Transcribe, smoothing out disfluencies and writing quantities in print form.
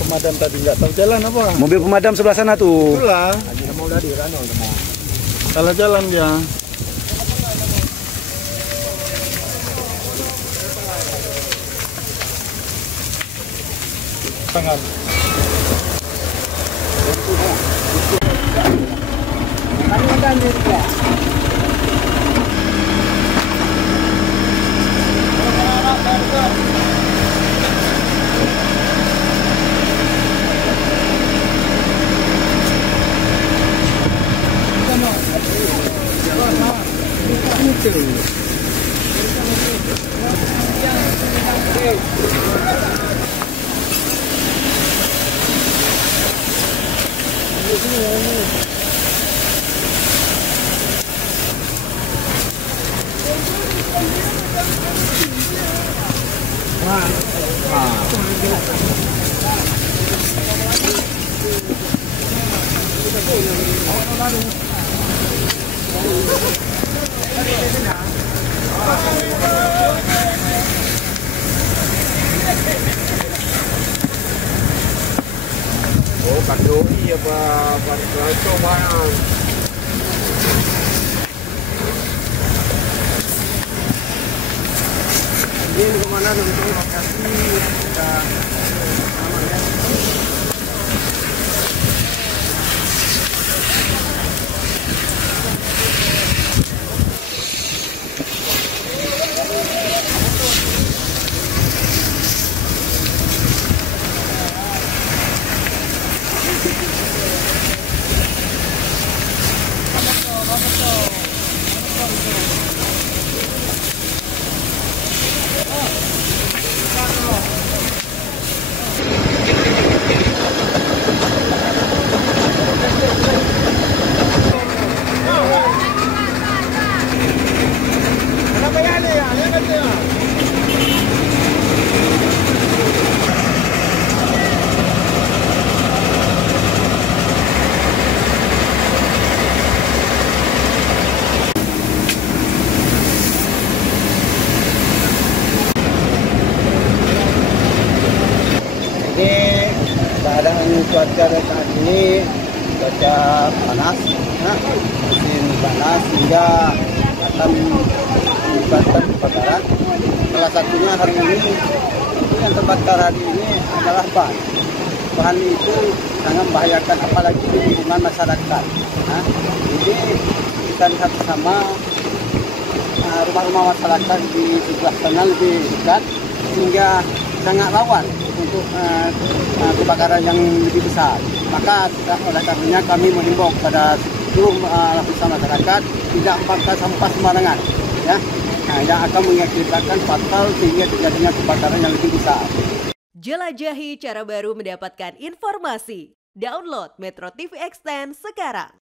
pemadam tadi nggak tahu jalan apa? Mobil pemadam sebelah sana tuh. Itulah. Salah jalan dia. Tangan. Oh, kadoi apa coba. Ini kemana untuk lokasi keadaan cuaca saat ini cuaca panas, musim panas sehingga akan menyebabkan kebakaran. Salah satunya hari ini yang terbakar hari ini adalah ban. Bahan itu sangat membahayakan apalagi di lingkungan masyarakat. Jadi kita lihat bersama rumah-rumah masyarakat di sebelah sana lebih dekat sehingga sangat rawan untuk kebakaran yang lebih besar. Maka oleh karenanya kami menghimbau kepada seluruh lapisan masyarakat tidak membakar sampah sembarangan, ya, yang akan mengakibatkan fatal sehingga terjadinya kebakaran yang lebih besar. Jelajahi cara baru mendapatkan informasi. Download Metro TV Extend sekarang.